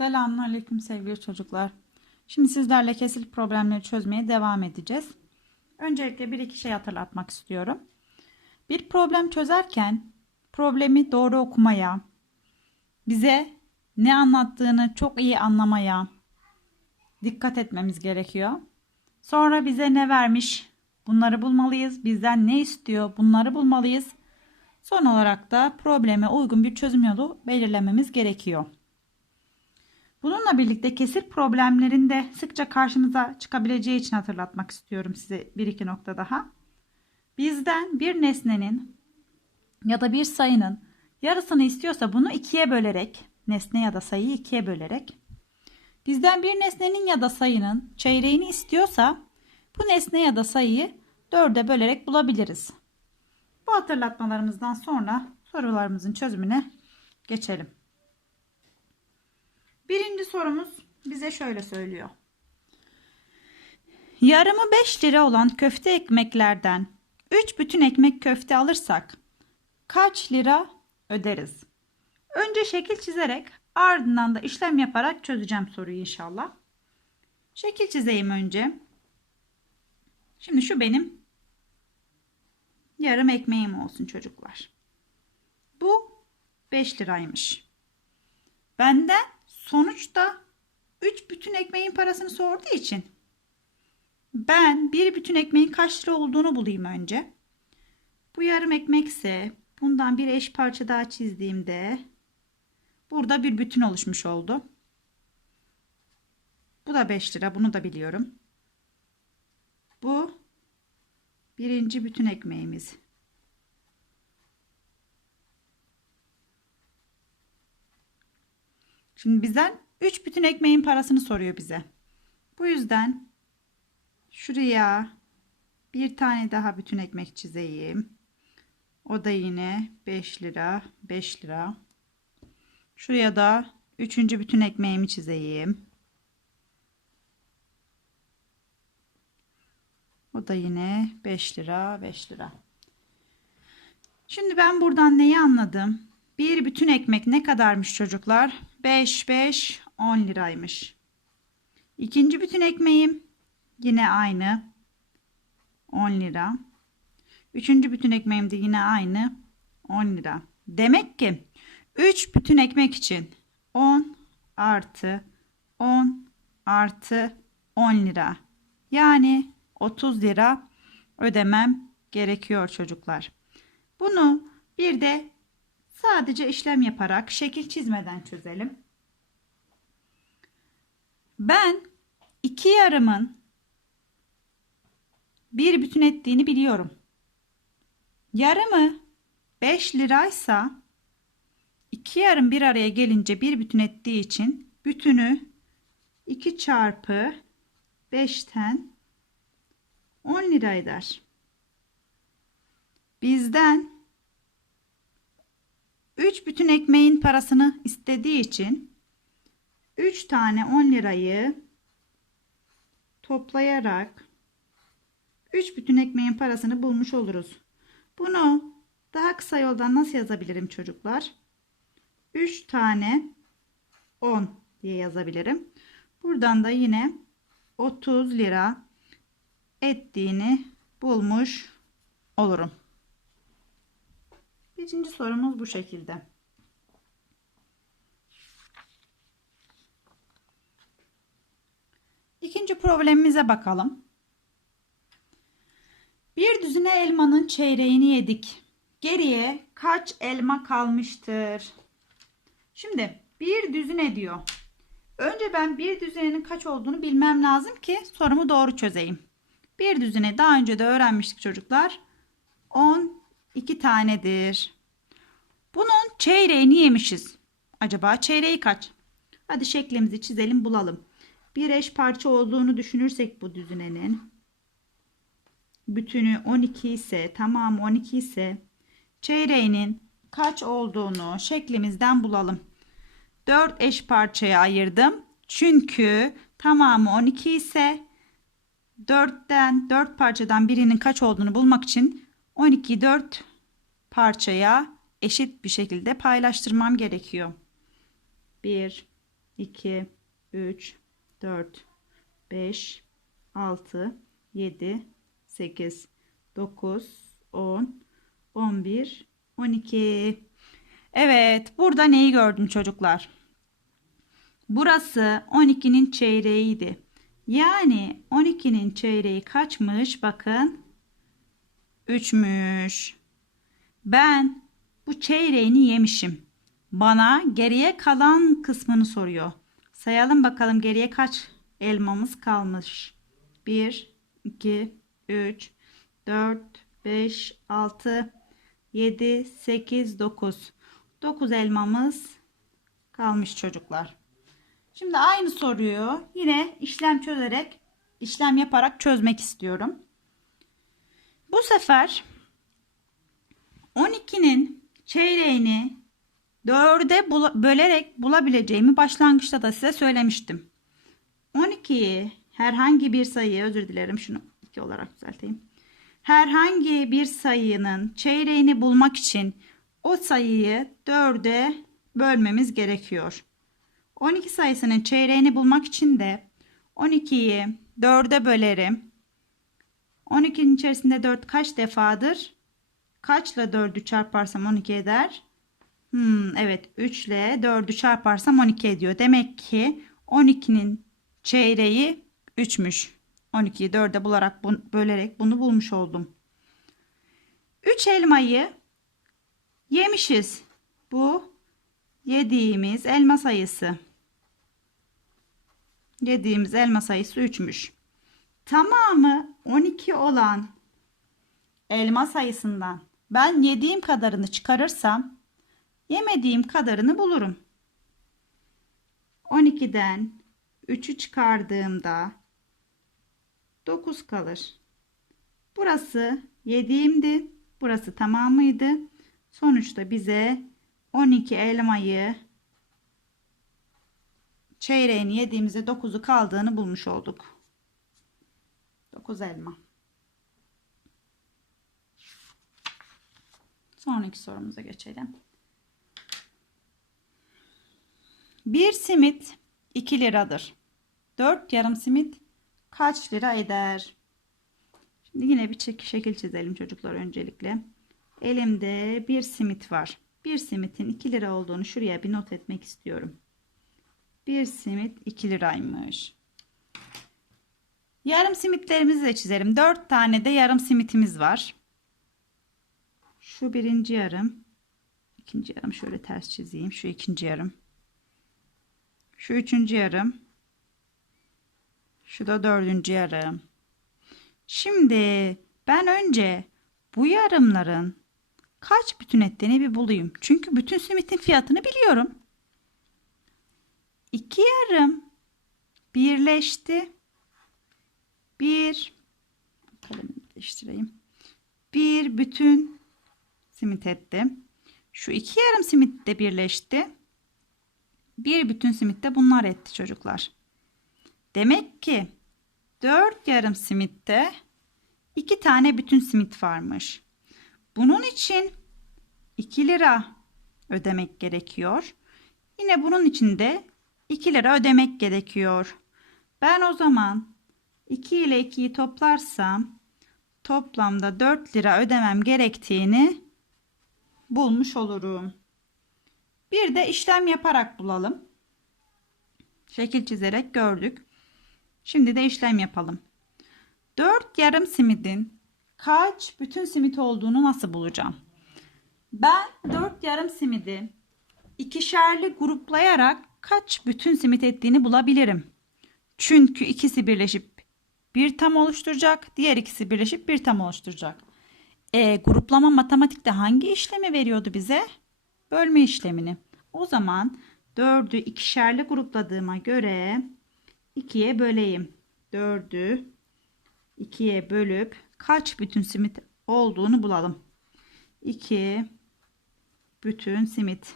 Selamünaleyküm sevgili çocuklar. Şimdi sizlerle kesir problemleri çözmeye devam edeceğiz. Öncelikle bir iki şey hatırlatmak istiyorum. Bir problem çözerken problemi doğru okumaya, bize ne anlattığını çok iyi anlamaya dikkat etmemiz gerekiyor. Sonra bize ne vermiş? Bunları bulmalıyız. Bizden ne istiyor? Bunları bulmalıyız. Son olarak da probleme uygun bir çözüm yolu belirlememiz gerekiyor. Bununla birlikte kesir problemlerinde sıkça karşımıza çıkabileceği için hatırlatmak istiyorum size bir iki nokta daha. Bizden bir nesnenin ya da bir sayının yarısını istiyorsa bunu ikiye bölerek, nesne ya da sayıyı ikiye bölerek, bizden bir nesnenin ya da sayının çeyreğini istiyorsa bu nesne ya da sayıyı dörde bölerek bulabiliriz. Bu hatırlatmalarımızdan sonra sorularımızın çözümüne geçelim. Birinci sorumuz bize şöyle söylüyor. Yarımı 5 lira olan köfte ekmeklerden 3 bütün ekmek köfte alırsak kaç lira öderiz? Önce şekil çizerek ardından da işlem yaparak çözeceğim soruyu inşallah. Şekil çizeyim önce. Şimdi şu benim yarım ekmeğim olsun çocuklar. Bu 5 liraymış. Benden sonuçta 3 bütün ekmeğin parasını sorduğu için ben bir bütün ekmeğin kaç lira olduğunu bulayım önce. Bu yarım ekmekse bundan bir eş parça daha çizdiğimde burada bir bütün oluşmuş oldu. Bu da 5 lira bunu da biliyorum. Bu birinci bütün ekmeğimiz. Şimdi bizden 3 bütün ekmeğin parasını soruyor bize. Bu yüzden şuraya bir tane daha bütün ekmek çizeyim. O da yine 5 lira, 5 lira. Şuraya da üçüncü bütün ekmeğimi çizeyim. O da yine 5 lira, 5 lira. Şimdi ben buradan neyi anladım? Bir bütün ekmek ne kadarmış çocuklar? 5, 5, 10 liraymış. İkinci bütün ekmeğim yine aynı. 10 lira. Üçüncü bütün ekmeğim de yine aynı. 10 lira. Demek ki 3 bütün ekmek için 10 artı 10 artı 10 lira. Yani 30 lira ödemem gerekiyor çocuklar. Bunu bir de sadece işlem yaparak şekil çizmeden çözelim. Ben iki yarımın bir bütün ettiğini biliyorum. Yarımı 5 liraysa iki yarım bir araya gelince bir bütün ettiği için bütünü 2 çarpı 5'ten 10 lira eder. Bizden 3 bütün ekmeğin parasını istediği için 3 tane 10 lirayı toplayarak 3 bütün ekmeğin parasını bulmuş oluruz. Bunu daha kısa yoldan nasıl yazabilirim çocuklar? 3 tane 10 diye yazabilirim. Buradan da yine 30 lira ettiğini bulmuş olurum. Birinci sorumuz bu şekilde. İkinci problemimize bakalım. Bir düzine elmanın çeyreğini yedik. Geriye kaç elma kalmıştır? Şimdi bir düzine diyor. Önce ben bir düzinenin kaç olduğunu bilmem lazım ki sorumu doğru çözeyim. Bir düzine daha önce de öğrenmiştik çocuklar. 12 tanedir. Bunun çeyreğini yemişiz. Acaba çeyreği kaç? Hadi şeklimizi çizelim bulalım. Bir eş parça olduğunu düşünürsek bu düzinenin bütünü 12 ise tamamı 12 ise çeyreğinin kaç olduğunu şeklimizden bulalım. 4 eş parçaya ayırdım. Çünkü tamamı 12 ise 4'ten 4 parçadan birinin kaç olduğunu bulmak için 12'yi 4 parçaya eşit bir şekilde paylaştırmam gerekiyor. 1 2, 3, 4, 5, 6, 7, 8, 9, 10, 11, 12. Evet, burada neyi gördüm çocuklar? Burası 12'nin çeyreğiydi. Yani 12'nin çeyreği kaçmış? Bakın. 3'müş. Ben bu çeyreğini yemişim. Bana geriye kalan kısmını soruyor. Sayalım bakalım geriye kaç elmamız kalmış. 1, 2, 3, 4, 5, 6, 7, 8, 9. 9 elmamız kalmış çocuklar. Şimdi aynı soruyu yine işlem çözerek, işlem yaparak çözmek istiyorum. Bu sefer 12'nin çeyreğini 4'e bölerek bulabileceğimi başlangıçta da size söylemiştim. 12'yi herhangi bir sayı özür dilerim şunu 2 olarak düzelteyim. Herhangi bir sayının çeyreğini bulmak için o sayıyı 4'e bölmemiz gerekiyor. 12 sayısının çeyreğini bulmak için de 12'yi 4'e bölerim. 12'nin içerisinde 4 kaç defadır? Kaçla 4'ü çarparsam 12 eder? Hmm, evet 3 ile 4'ü çarparsam 12 ediyor. Demek ki 12'nin çeyreği 3'müş. 12'yi 4'e bularak bölerek bunu bulmuş oldum. 3 elmayı yemişiz. Bu yediğimiz elma sayısı. Yediğimiz elma sayısı 3'müş. Tamamı 12 olan elma sayısından ben yediğim kadarını çıkarırsam yemediğim kadarını bulurum. 12'den 3'ü çıkardığımda 9 kalır. Burası yediğimdi. Burası tamamıydı. Sonuçta bize 12 elmayı çeyreğini yediğimizde 9'u kaldığını bulmuş olduk. 9 elma. Sonraki sorumuza geçelim. Bir simit 2 liradır. 4 yarım simit kaç lira eder? Şimdi yine bir şekil çizelim çocuklar öncelikle. Elimde bir simit var. Bir simitin 2 lira olduğunu şuraya bir not etmek istiyorum. Bir simit 2 liraymış. Yarım simitlerimizi de çizelim. 4 tane de yarım simitimiz var. Şu birinci yarım. ikinci yarım şöyle ters çizeyim. Şu ikinci yarım. Şu üçüncü yarım. Şu da dördüncü yarım. Şimdi ben önce bu yarımların kaç bütün ettiğini bir bulayım. Çünkü bütün simitin fiyatını biliyorum. İki yarım birleşti. Bir kalemimi değiştireyim. Bir bütün simit etti. Şu iki yarım simit de birleşti. Bir bütün simit de bunlar etti çocuklar. Demek ki dört yarım simitte iki tane bütün simit varmış. Bunun için 2 lira ödemek gerekiyor. Yine bunun için de 2 lira ödemek gerekiyor. Ben o zaman 2 ile 2'yi toplarsam toplamda 4 lira ödemem gerektiğini bulmuş olurum. Bir de işlem yaparak bulalım. Şekil çizerek gördük. Şimdi de işlem yapalım. 4 yarım simidin kaç bütün simit olduğunu nasıl bulacağım? Ben 4 yarım simidi ikişerli gruplayarak kaç bütün simit ettiğini bulabilirim. Çünkü ikisi birleşip bir tam oluşturacak, diğer ikisi birleşip bir tam oluşturacak. E, gruplama matematikte hangi işlemi veriyordu bize? Bölme işlemini. O zaman 4'ü ikişerli grupladığıma göre 2'ye böleyim. 4'ü 2'ye bölüp kaç bütün simit olduğunu bulalım. 2 bütün simit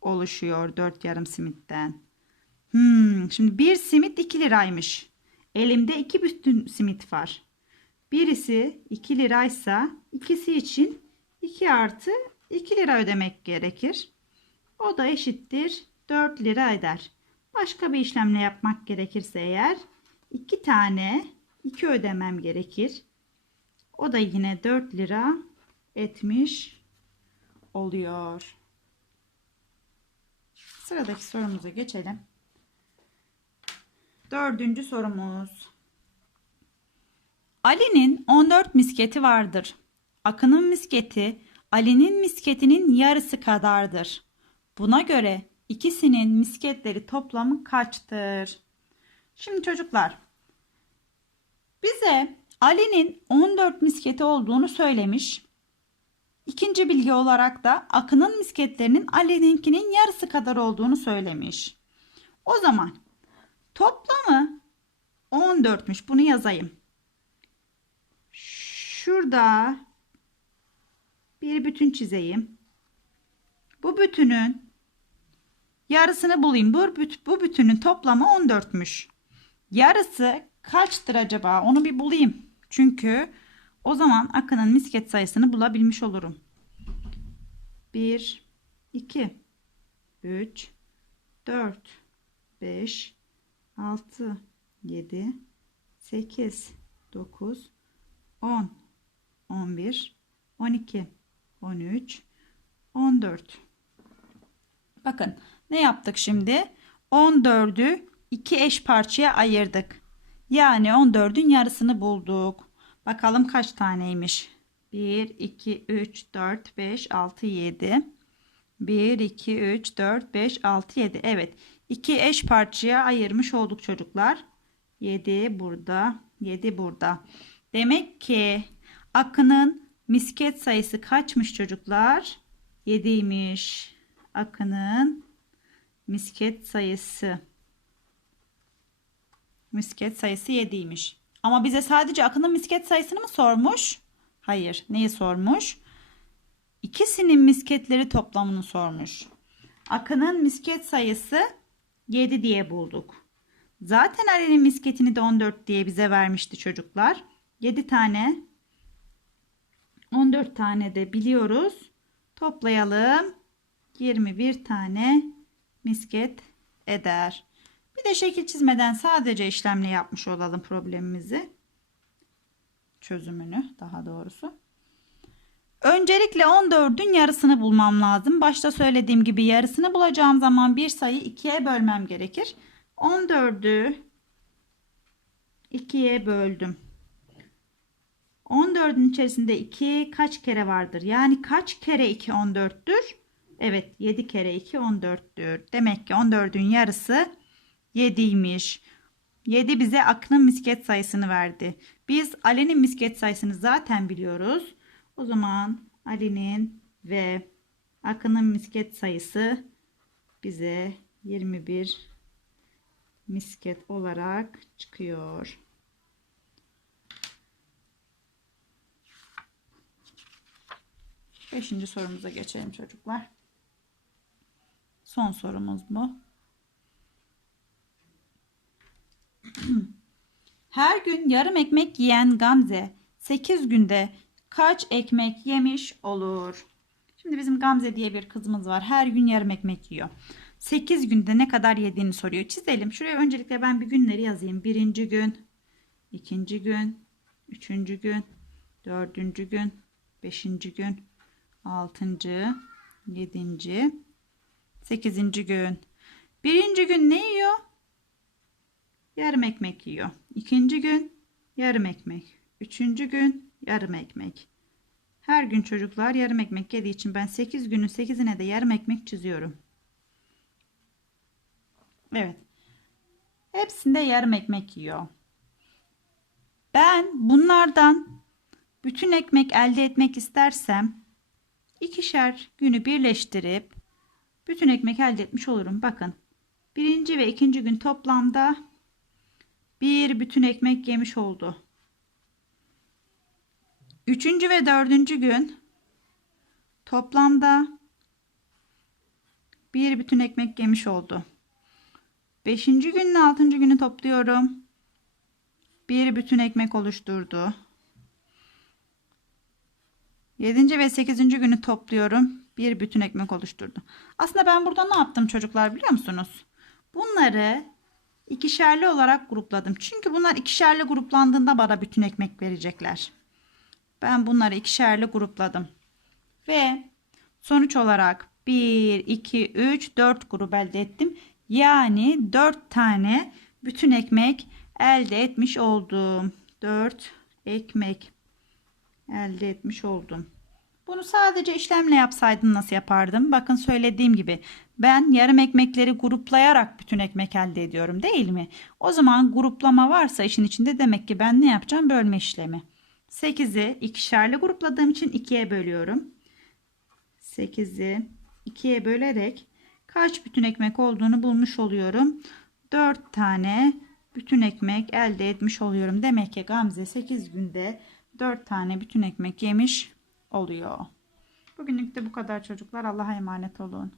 oluşuyor 4 yarım simitten. Hmm, şimdi bir simit 2 liraymış. Elimde iki bütün simit var. Birisi 2 liraysa ikisi için 2 artı 2 lira ödemek gerekir. O da eşittir 4 lira eder. Başka bir işlemle yapmak gerekirse eğer 2 tane 2 ödemem gerekir. O da yine 4 lira etmiş oluyor. Sıradaki sorumuza geçelim. Dördüncü sorumuz. Ali'nin 14 misketi vardır. Akın'ın misketi Ali'nin misketinin yarısı kadardır. Buna göre ikisinin misketleri toplamı kaçtır? Şimdi çocuklar bize Ali'nin 14 misketi olduğunu söylemiş. İkinci bilgi olarak da Akın'ın misketlerinin Ali'ninkinin yarısı kadar olduğunu söylemiş. O zaman toplamı 14'müş. Bunu yazayım. Şurada bir bütün çizeyim. Bu bütünün yarısını bulayım. Bu, bu bütünün toplamı 14'müş. Yarısı kaçtır acaba? Onu bir bulayım. Çünkü o zaman Akın'ın misket sayısını bulabilmiş olurum. 1, 2, 3, 4, 5, 6, 7, 8, 9, 10, 11, 12, 13, 14. Bakın ne yaptık şimdi? 14'ü iki eş parçaya ayırdık. Yani 14'ün yarısını bulduk. Bakalım kaç taneymiş? 1, 2, 3, 4, 5, 6, 7. 1, 2, 3, 4, 5, 6, 7. Evet. İki eş parçaya ayırmış olduk çocuklar. 7 burada. 7 burada. Demek ki Akın'ın misket sayısı kaçmış çocuklar? 7'ymiş. Akın'ın misket sayısı. Misket sayısı 7'ymiş. Ama bize sadece Akın'ın misket sayısını mı sormuş? Hayır. Neyi sormuş? İkisinin misketleri toplamını sormuş. Akın'ın misket sayısı 7 diye bulduk. Zaten Ali'nin misketini de 14 diye bize vermişti çocuklar. 7 tane 14 tane de biliyoruz. Toplayalım. 21 tane misket eder. Bir de şekil çizmeden sadece işlemle yapmış olalım problemimizi. Çözümünü daha doğrusu. Öncelikle 14'ün yarısını bulmam lazım. Başta söylediğim gibi yarısını bulacağım zaman bir sayı 2'ye bölmem gerekir. 14'ü 2'ye böldüm. 14'ün içerisinde 2 kaç kere vardır? Yani kaç kere 2 14'tür? Evet 7 kere 2 14'tür. Demek ki 14'ün yarısı 7'ymiş. 7 bize Akın'ın misket sayısını verdi. Biz Ali'nin misket sayısını zaten biliyoruz. O zaman Ali'nin ve Akın'ın misket sayısı bize 21 misket olarak çıkıyor. Beşinci sorumuza geçelim çocuklar. Son sorumuz bu. Her gün yarım ekmek yiyen Gamze 8 günde kaç ekmek yemiş olur? Şimdi bizim Gamze diye bir kızımız var. Her gün yarım ekmek yiyor. 8 günde ne kadar yediğini soruyor. Çizelim. Şuraya öncelikle ben bir günleri yazayım. Birinci gün, ikinci gün, üçüncü gün, dördüncü gün, beşinci gün, altıncı, yedinci, sekizinci gün. Birinci gün ne yiyor? Yarım ekmek yiyor. İkinci gün yarım ekmek. Üçüncü gün yarım ekmek. Her gün çocuklar yarım ekmek yediği için ben 8 günün 8'ine de yarım ekmek çiziyorum. Evet. Hepsinde yarım ekmek yiyor. Ben bunlardan bütün ekmek elde etmek istersem ikişer günü birleştirip bütün ekmek elde etmiş olurum. Bakın. Birinci ve ikinci gün toplamda bir bütün ekmek yemiş oldu. Üçüncü ve dördüncü gün toplamda bir bütün ekmek yemiş oldu. Beşinci günle altıncı günü topluyorum. Bir bütün ekmek oluşturdu. Yedinci ve sekizinci günü topluyorum. bir bütün ekmek oluşturdu. Aslında ben burada ne yaptım çocuklar biliyor musunuz? Bunları ikişerli olarak grupladım. Çünkü bunlar ikişerli gruplandığında bana bütün ekmek verecekler. Ben bunları ikişerli grupladım. Ve sonuç olarak 1, 2, 3, 4 grup elde ettim. Yani 4 tane bütün ekmek elde etmiş oldum. 4 ekmek elde etmiş oldum. Bunu sadece işlemle yapsaydım nasıl yapardım? Bakın söylediğim gibi ben yarım ekmekleri gruplayarak bütün ekmek elde ediyorum değil mi? O zaman gruplama varsa işin içinde demek ki ben ne yapacağım? Bölme işlemi. 8'i ikişerli grupladığım için 2'ye bölüyorum. 8'i 2'ye bölerek kaç bütün ekmek olduğunu bulmuş oluyorum. 4 tane bütün ekmek elde etmiş oluyorum. Demek ki Gamze 8 günde 4 tane bütün ekmek yemiş oluyor. Bugünlük de bu kadar çocuklar. Allah'a emanet olun.